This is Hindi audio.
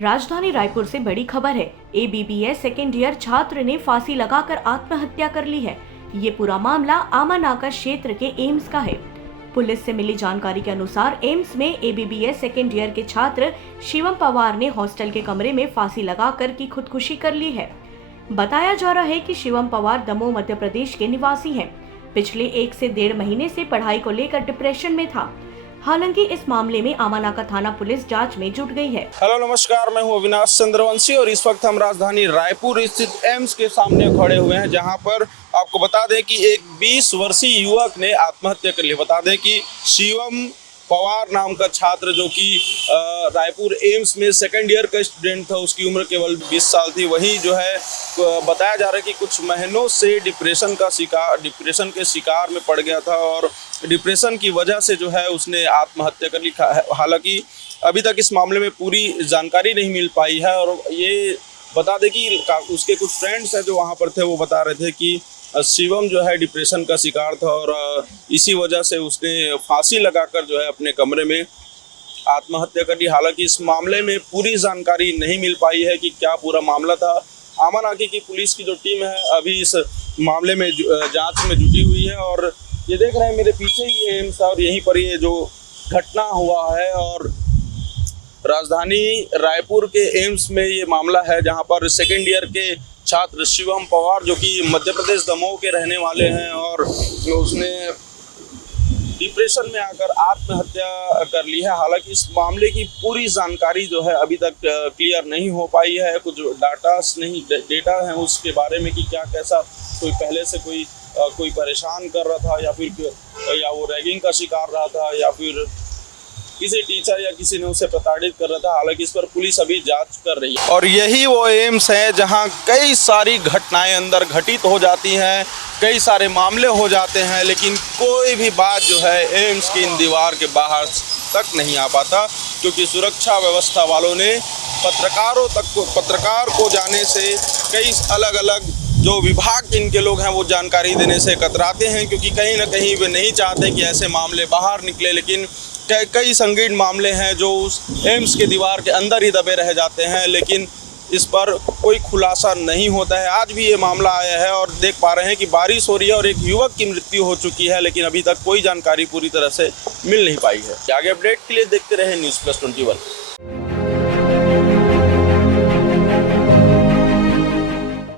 राजधानी रायपुर से बड़ी खबर है। एबीबीएस सेकेंड ईयर छात्र ने फांसी लगाकर आत्महत्या कर ली है। ये पूरा मामला आमानाका क्षेत्र के एम्स का है। पुलिस से मिली जानकारी के अनुसार एम्स में एबीबीएस सेकेंड ईयर के छात्र शिवम पवार ने हॉस्टल के कमरे में फांसी लगाकर की खुदकुशी कर ली है। बताया जा रहा है कि शिवम पवार दमोह मध्य प्रदेश के निवासी हैं। पिछले 1 से 1.5 महीने से पढ़ाई को लेकर डिप्रेशन में था। हालांकि इस मामले में आमानाका थाना पुलिस जांच में जुट गई है। हेलो नमस्कार, मैं हूं अविनाश चंद्रवंशी और इस वक्त हम राजधानी रायपुर स्थित एम्स के सामने खड़े हुए हैं, जहां पर आपको बता दें कि एक 20 वर्षीय युवक ने आत्महत्या कर ली। बता दें कि शिवम पवार नाम का छात्र जो कि रायपुर एम्स में सेकेंड ईयर का स्टूडेंट था, उसकी उम्र केवल 20 साल थी। वही जो है बताया जा रहा है कि कुछ महीनों से डिप्रेशन के शिकार में पड़ गया था और डिप्रेशन की वजह से जो है उसने आत्महत्या कर ली। हालांकि अभी तक इस मामले में पूरी जानकारी नहीं मिल पाई है और ये बता दें कि उसके कुछ फ्रेंड्स हैं जो वहाँ पर थे, वो बता रहे थे कि शिवम जो है डिप्रेशन का शिकार था और इसी वजह से उसने फांसी लगाकर जो है अपने कमरे में आत्महत्या कर ली। हालांकि इस मामले में पूरी जानकारी नहीं मिल पाई है कि क्या पूरा मामला था। आमानाका की पुलिस की जो टीम है अभी इस मामले में जांच में जुटी हुई है और ये देख रहे हैं मेरे पीछे ही एम्स और यहीं पर ये जो घटना हुआ है और राजधानी रायपुर के एम्स में ये मामला है, जहां पर सेकेंड ईयर के छात्र शिवम पवार जो कि मध्य प्रदेश दमोह के रहने वाले हैं और उसने डिप्रेशन में आकर आत्महत्या कर ली है। हालांकि इस मामले की पूरी जानकारी जो है अभी तक क्लियर नहीं हो पाई है। कुछ डेटा हैं उसके बारे में कि क्या कैसा कोई पहले से कोई परेशान कर रहा था या वो रैगिंग का शिकार रहा था या फिर किसी टीचर या किसी ने उसे प्रताड़ित कर रहा था। हालांकि इस पर पुलिस अभी जांच कर रही है। और यही वो एम्स है जहां कई सारी घटनाएं अंदर घटित हो जाती हैं, कई सारे मामले हो जाते हैं, लेकिन कोई भी बात जो है एम्स की इन दीवार के बाहर तक नहीं आ पाता, क्योंकि सुरक्षा व्यवस्था वालों ने पत्रकार को जाने से कई अलग अलग जो विभाग इनके लोग हैं वो जानकारी देने से कतराते हैं, क्योंकि कहीं ना कहीं वे नहीं चाहते कि ऐसे मामले बाहर निकले। लेकिन कई संगीन मामले हैं जो उस एम्स के दीवार के अंदर ही दबे रह जाते हैं, लेकिन इस पर कोई खुलासा नहीं होता है। आज भी ये मामला आया है और देख पा रहे हैं कि बारिश हो रही है और एक युवक की मृत्यु हो चुकी है, लेकिन अभी तक कोई जानकारी पूरी तरह से मिल नहीं पाई है। आगे अपडेट के लिए देखते रहे News Plus 21।